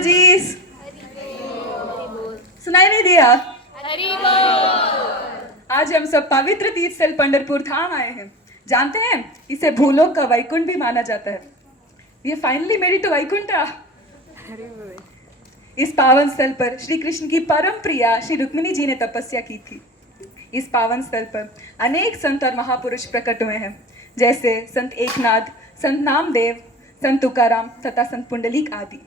जी। सुनाई नहीं दिया? आज हम सब पवित्र तीर्थ स्थल पंढरपुर धाम आए हैं। जानते हैं, इसे भूलोक का वैकुंठ भी माना जाता है। ये finally made it to Vaikuntha. इस पावन स्थल पर श्री कृष्ण की परम प्रिया श्री रुक्मिणी जी ने तपस्या की थी। इस पावन स्थल पर अनेक संत और महापुरुष प्रकट हुए हैं, जैसे संत एकनाथ, संत नामदेव, संत तुकाराम तथा संत पुंडलीक आदि।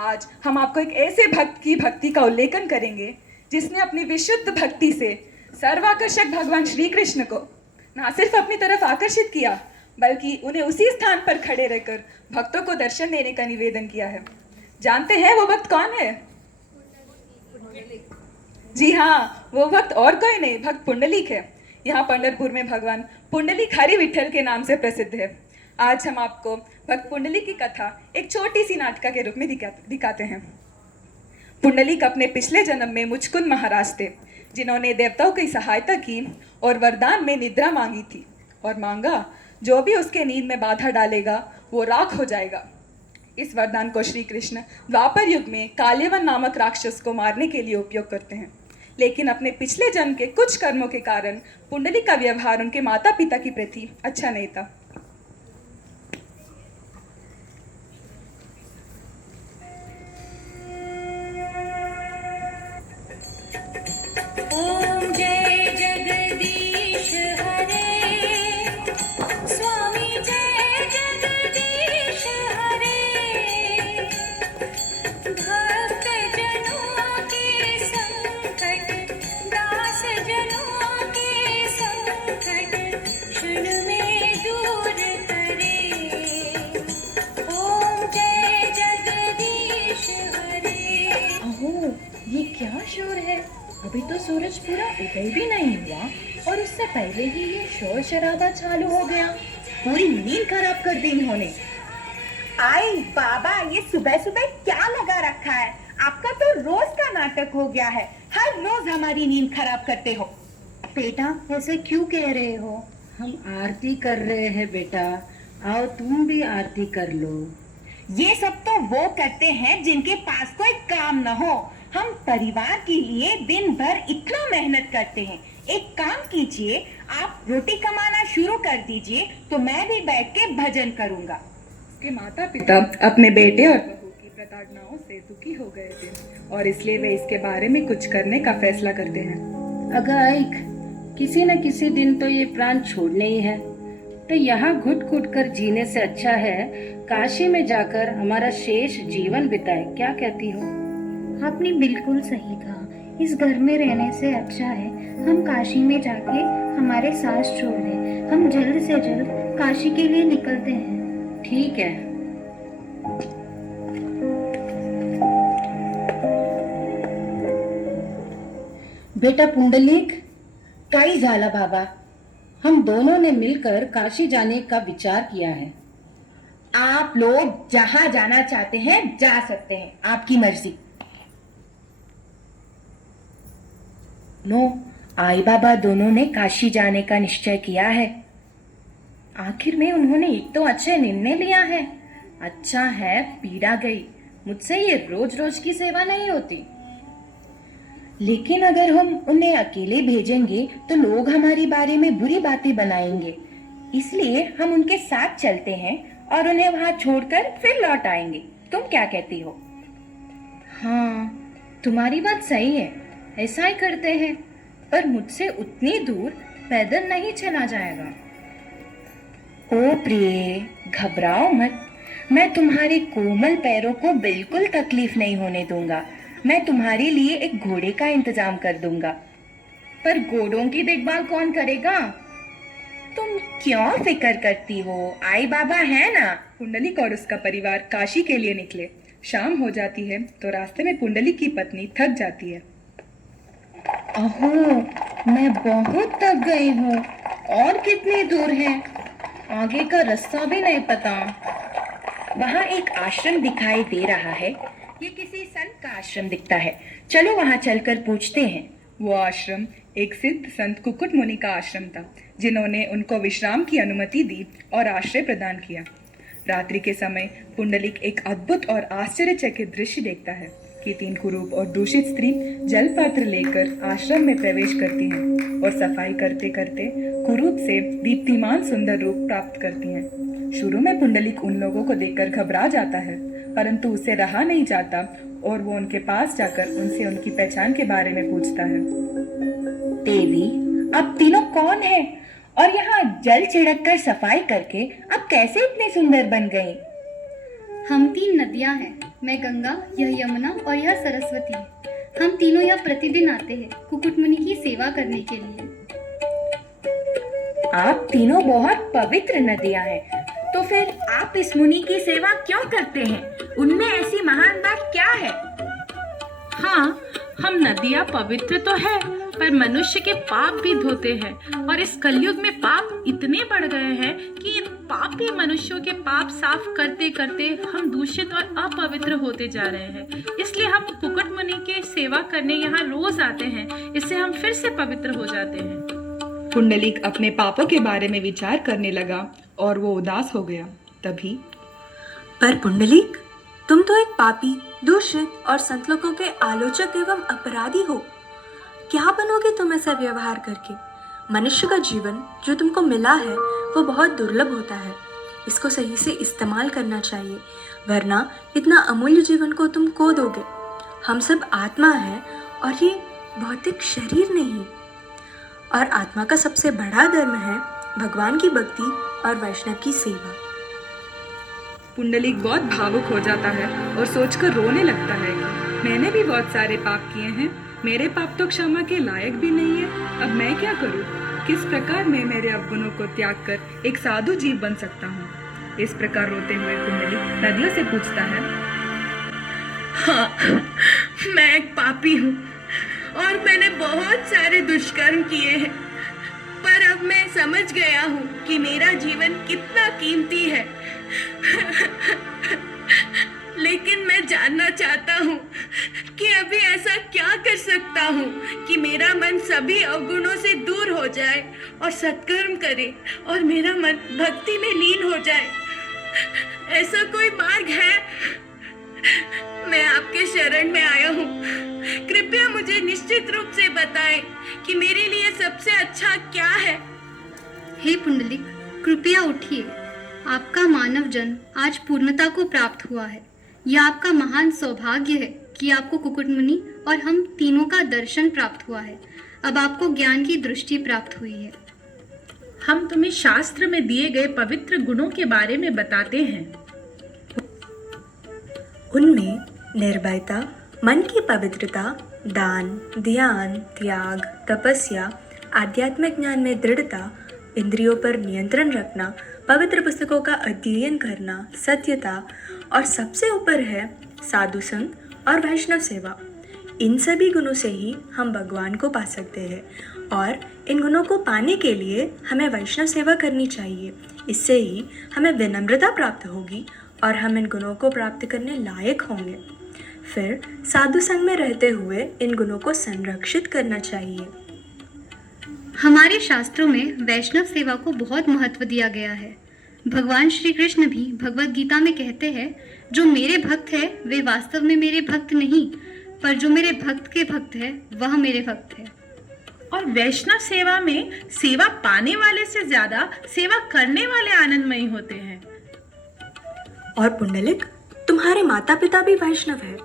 आज हम आपको एक ऐसे भक्त की भक्ति का उल्लेखन करेंगे जिसने अपनी विशुद्ध भक्ति से सर्वाकर्षक भगवान श्री कृष्ण को न सिर्फ अपनी तरफ आकर्षित किया, बल्कि उन्हें उसी स्थान पर खड़े रहकर भक्तों को दर्शन देने का निवेदन किया है। जानते हैं वो भक्त कौन है? जी हाँ, वो भक्त और कोई नहीं, भक्त पुंडलीक है। यहाँ पंढरपुर में भगवान पुंडलीक हरि विठल के नाम से प्रसिद्ध है। आज हम आपको भक्त पुंडलीक की कथा एक छोटी सी नाटिका के रूप में दिखाते हैं। पुंडलीक अपने पिछले जन्म में मुचकुंद महाराज थे, जिन्होंने देवताओं की सहायता की और वरदान में निद्रा मांगी थी और मांगा, जो भी उसके नींद में बाधा डालेगा वो राख हो जाएगा। इस वरदान को श्री कृष्ण द्वापर युग में काल्यवन नामक राक्षस को मारने के लिए उपयोग करते हैं। लेकिन अपने पिछले जन्म के कुछ कर्मों के कारण पुंडलीक का व्यवहार उनके माता पिता की प्रति अच्छा नहीं था। ओम जय जगदीश हरे, स्वामी जय जगदीश हरे। भक्त जनों के संकट, दास जनों के संकट, क्षण में दूर करे। ओम जय जगदीश हरे। अहो, ये क्या शोर है? अभी तो सूरज पूरा उदय भी नहीं हुआ और उससे पहले ही ये शोर शराबा चालू हो गया। पूरी नींद खराब कर दी इन्होंने। आई बाबा, ये सुबह सुबह क्या लगा रखा है? आपका तो रोज का नाटक हो गया है। हर रोज हमारी नींद खराब करते हो। बेटा, ऐसे क्यों कह रहे हो? हम आरती कर रहे हैं बेटा, आओ तुम भी आरती कर लो। ये सब तो वो करते हैं जिनके पास कोई काम न हो। हम परिवार के लिए दिन भर इतना मेहनत करते हैं। एक काम कीजिए, आप रोटी कमाना शुरू कर दीजिए, तो मैं भी बैठ के भजन करूंगा। उसके माता पिता अपने बेटे और बहू की प्रताड़नाओं से दुखी हो गए थे और इसलिए वे इसके बारे में कुछ करने का फैसला करते हैं। अगाइक, किसी न किसी दिन तो ये प्राण छोड़ने ही है, तो यहाँ घुट घुट कर जीने से अच्छा है काशी में जाकर हमारा शेष जीवन बिताए। क्या कहती हो? आपने बिल्कुल सही कहा। इस घर में रहने से अच्छा है हम काशी में जाके हमारे सांस छोड़ दें। हम जल्द से जल्द काशी के लिए निकलते हैं। ठीक है। बेटा पुंडलीक, काही झाला बाबा? हम दोनों ने मिलकर काशी जाने का विचार किया है। आप लोग जहाँ जाना चाहते हैं जा सकते हैं, आपकी मर्जी। नो, आई बाबा दोनों ने काशी जाने का निश्चय किया है। आखिर में उन्होंने एक तो अच्छा निर्णय लिया है। अच्छा है, पीड़ा गई। मुझसे ये रोज रोज की सेवा नहीं होती। लेकिन अगर हम उन्हें अकेले भेजेंगे तो लोग हमारे बारे में बुरी बातें बनाएंगे। इसलिए हम उनके साथ चलते हैं और उन्हें वहां छोड़कर फिर लौट आएंगे। तुम क्या कहती हो? हाँ, तुम्हारी बात सही है, ऐसा ही करते हैं। पर मुझसे उतनी दूर पैदल नहीं चला जाएगा। ओ प्रिय, घबराओ मत। मैं तुम्हारे कोमल पैरों को बिल्कुल तकलीफ नहीं होने दूंगा। मैं तुम्हारे लिए एक घोड़े का इंतजाम कर दूंगा। पर घोड़ों की देखभाल कौन करेगा? तुम क्यों फिक्र करती हो? आई बाबा है ना। पुंडलीक और उसका परिवार काशी के लिए निकले। शाम हो जाती है तो रास्ते में पुंडलीक की पत्नी थक जाती है। अहो, मैं बहुत थक गई हूँ। और कितनी दूर है? आगे का रास्ता भी नहीं पता। वहाँ एक आश्रम दिखाई दे रहा है। ये किसी संत का आश्रम दिखता है। चलो वहाँ चलकर पूछते हैं। वो आश्रम एक सिद्ध संत कुकुट मुनि का आश्रम था, जिन्होंने उनको विश्राम की अनुमति दी और आश्रय प्रदान किया। रात्रि के समय पुंडलिक एक अद्भुत और आश्चर्यचकित दृश्य देखता है कि 3 कुरूप और दूषित स्त्री जल पात्र लेकर आश्रम में प्रवेश करती हैं और सफाई करते करते कुरूप से दीप्तिमान सुंदर रूप प्राप्त करती हैं। शुरू में पुंडलिक उन लोगों को देखकर घबरा जाता है, परंतु उसे रहा नहीं जाता और वो उनके पास जाकर उनसे उनकी पहचान के बारे में पूछता है। देवी, अब तीनों कौन हैं? और यहाँ जल छिड़क कर सफाई करके अब कैसे इतने सुंदर बन गई? हम 3 नदियां हैं, मैं गंगा, यह यमुना और यह सरस्वती। हम तीनों यहाँ प्रतिदिन आते हैं कुकुट मुनि की सेवा करने के लिए। आप तीनों बहुत पवित्र नदियां हैं, तो फिर आप इस मुनि की सेवा क्यों करते हैं? उनमें ऐसी महान बात क्या है? हाँ, हम नदियाँ पवित्र तो है, पर मनुष्य के पाप भी धोते हैं। और इस कलयुग में पाप इतने बढ़ गए हैं कि इन पापी मनुष्यों के पाप साफ करते करते हम दूषित और अपवित्र होते जा रहे हैं। इसलिए हम कुकुट मुनि की सेवा करने यहाँ रोज आते हैं। इससे हम फिर से पवित्र हो जाते हैं। पुंडलिक अपने पापों के बारे में विचार करने लगा और वो उदास हो गया। तभी पर पुंडलिक, तुम तो एक पापी, दूषित और संत लोगों के आलोचक एवं अपराधी हो। क्या बनोगे तुम ऐसा व्यवहार करके? मनुष्य का जीवन जो तुमको मिला है वो बहुत दुर्लभ होता है। इसको सही से इस्तेमाल करना चाहिए, वरना इतना अमूल्य जीवन को तुम खो दोगे। हम सब आत्मा है और ये भौतिक शरीर नहीं। और आत्मा का सबसे बड़ा धर्म है भगवान की भक्ति और वैष्णव की सेवा। पुंडलिक बहुत भावुक हो जाता है और सोचकर रोने लगता है कि मैंने भी बहुत सारे पाप किए हैं, मेरे पाप तो क्षमा के लायक भी नहीं है। अब मैं क्या करूं? किस प्रकार मैं मेरे अवगुणों को त्याग कर एक साधु जीव बन सकता हूं? इस प्रकार रोते हुए पुंडलिक नदियों से पूछता है। हाँ, मैं एक पापी हूँ और मैंने बहुत सारे दुष्कर्म किए हैं, पर अब मैं समझ गया हूँ कि मेरा जीवन कितना कीमती है। लेकिन मैं जानना चाहता हूँ कि अभी ऐसा क्या कर सकता हूँ कि मेरा मन सभी अवगुणों से दूर हो जाए और सत्कर्म करे और मेरा मन भक्ति में लीन हो जाए। ऐसा कोई मार्ग है? मैं आपके शरण में आया हूँ, कृपया मुझे निश्चित रूप से बताएं कि मेरे लिए सबसे अच्छा क्या है। हे पुंडलिक, कृपया उठिए। आपका मानव जन्म आज पूर्णता को प्राप्त हुआ है। यह आपका महान सौभाग्य है कि आपको कुकुट मुनि और हम तीनों का दर्शन प्राप्त हुआ है। अब आपको ज्ञान की दृष्टि प्राप्त हुई है। हम तुम्हें शास्त्र में दिए गए पवित्र गुणों के बारे में बताते हैं। उनमें निर्भयता, मन की पवित्रता, दान, ध्यान, त्याग, तपस्या, आध्यात्मिक ज्ञान में दृढ़ता, इंद्रियों पर नियंत्रण रखना, पवित्र पुस्तकों का अध्ययन करना, सत्यता और सबसे ऊपर है साधु संग और वैष्णव सेवा। इन सभी गुणों से ही हम भगवान को पा सकते हैं और इन गुणों को पाने के लिए हमें वैष्णव सेवा करनी चाहिए। इससे ही हमें विनम्रता प्राप्त होगी और हम इन गुणों को प्राप्त करने लायक होंगे। फिर साधु संग में रहते हुए इन गुणों को संरक्षित करना चाहिए। हमारे शास्त्रों में वैष्णव सेवा को बहुत महत्व दिया गया है। भगवान श्री कृष्ण भी भगवत गीता में कहते हैं, जो मेरे भक्त है वे वास्तव में मेरे भक्त नहीं, पर जो मेरे भक्त के भक्त है वह मेरे भक्त है। और वैष्णव सेवा में सेवा पाने वाले से ज्यादा सेवा करने वाले आनंदमयी होते हैं। और पुंडलिक, तुम्हारे माता पिता भी वैष्णव है,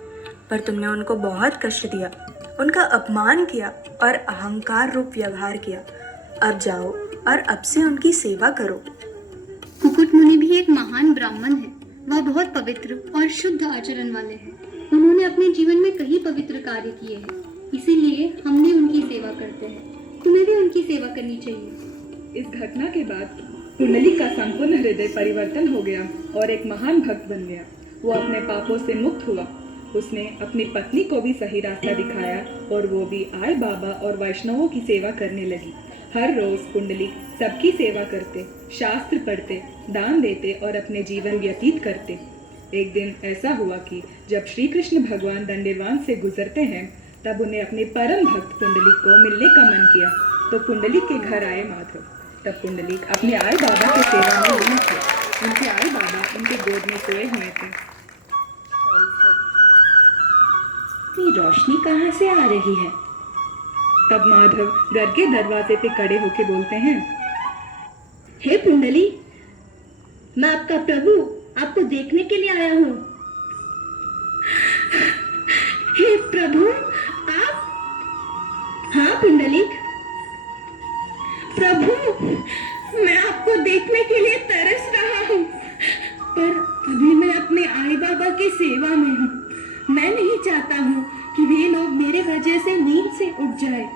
पर तुमने उनको बहुत कष्ट दिया, उनका अपमान किया और अहंकार रूप व्यवहार किया। अब जाओ और अब से उनकी सेवा करो। कुकुट मुनि भी एक महान ब्राह्मण है। वह बहुत पवित्र और शुद्ध आचरण वाले हैं। उन्होंने अपने जीवन में कई पवित्र कार्य किए हैं, इसीलिए हमने उनकी सेवा करते हैं। तुम्हें भी उनकी सेवा करनी चाहिए। इस घटना के बाद पुंडलिक का संपूर्ण हृदय परिवर्तन हो गया और एक महान भक्त बन गया। वो अपने पापों से मुक्त हुआ। उसने अपनी पत्नी को भी सही रास्ता दिखाया और वो भी आय बाबा और वैष्णवों की सेवा करने लगी। हर रोज पुंडलिक सबकी सेवा करते, शास्त्र पढ़ते, दान देते और अपने जीवन व्यतीत करते। एक दिन ऐसा हुआ कि जब श्री कृष्ण भगवान दंडीवान से गुजरते हैं, तब उन्हें अपने परम भक्त पुंडलिक को मिलने का मन किया। तो पुंडलिक के घर आए माधव। तब पुंडलिक अपने आय बाबा की सेवा में लीन थे। उनके आई बाबा उनके गोद में सोए हुए थे। ये रोशनी कहाँ से आ रही है? तब माधव घर के दरवाजे पे खड़े होके बोलते हैं, हे पुंडली, मैं आपका प्रभु आपको देखने के लिए आया हूँ। हे प्रभु, आप? हाँ पुंडलिक, प्रभु मैं आपको देखने के लिए तरस रहा हूँ, पर अभी मैं अपने आई बाबा की सेवा में हूँ। मैं नहीं चाहता हूँ कि वे लोग मेरे वजह से नींद से उठ जाए,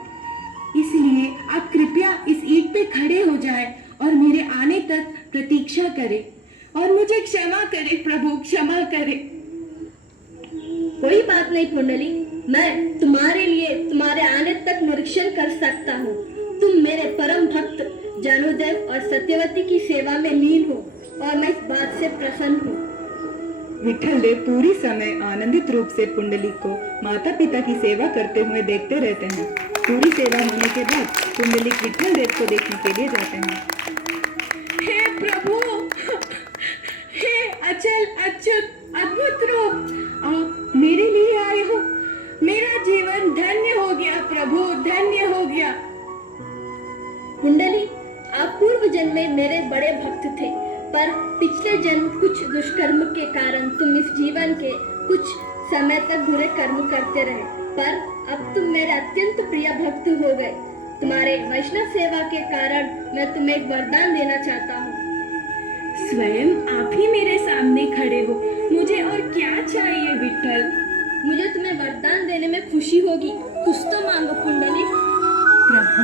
इसलिए आप कृपया इस ईंट पे खड़े हो जाएं और मेरे आने तक प्रतीक्षा करें और मुझे क्षमा करें प्रभु, क्षमा करें। कोई बात नहीं पुंडली, मैं तुम्हारे लिए तुम्हारे आने तक निरीक्षण कर सकता हूँ। तुम मेरे परम भक्त जानुदेव और सत्यवती की सेवा में लीन हो और मैं इस बात से प्रसन्न हूँ। विठल देव पूरी समय आनंदित रूप से पुंडलिक को माता पिता की सेवा करते हुए देखते रहते हैं। पूरी सेवा होने के बाद पुंडलिक विठल देव को देखने के लिए जाते हैं। हे प्रभु, हे अचल अच्युत अद्भुत रूप, आप मेरे लिए आए हो। मेरा जीवन धन्य हो गया प्रभु, धन्य हो गया। कुंडली, आप पूर्व जन्म में मेरे बड़े भक्त थे, पर पिछले जन्म कुछ दुष्कर्म के कारण तुम इस जीवन के कुछ समय तक बुरे कर्म करते रहे, पर अब तुम मेरे अत्यंत प्रिय भक्त हो गए। तुम्हारे वैष्णव सेवा के कारण मैं तुम्हें एक वरदान देना चाहता हूँ। स्वयं आप ही मेरे सामने खड़े हो, मुझे और क्या चाहिए विठल? मुझे तुम्हें वरदान देने में खुशी होगी, कुछ तो मांगो पुंडली। प्रभु,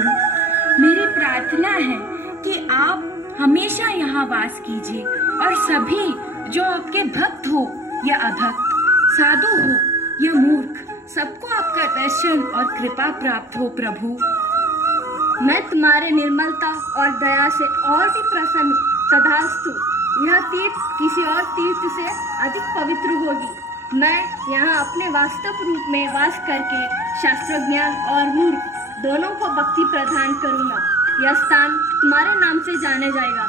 मेरी प्रार्थना है कि आप हमेशा यहाँ वास कीजिए और सभी जो आपके भक्त हो या अभक्त, साधु हो या मूर्ख, सबको आपका दर्शन और कृपा प्राप्त हो प्रभु। मैं तुम्हारे निर्मलता और दया से और भी प्रसन्न हूँ। तथास्तु। यह तीर्थ किसी और तीर्थ से अधिक पवित्र होगी। मैं यहाँ अपने वास्तव रूप में वास करके शास्त्रज्ञान और मूर्ख दोनों को भक्ति प्रदान करूँगा। यह स्थान तुम्हारे नाम से जाने जाएगा।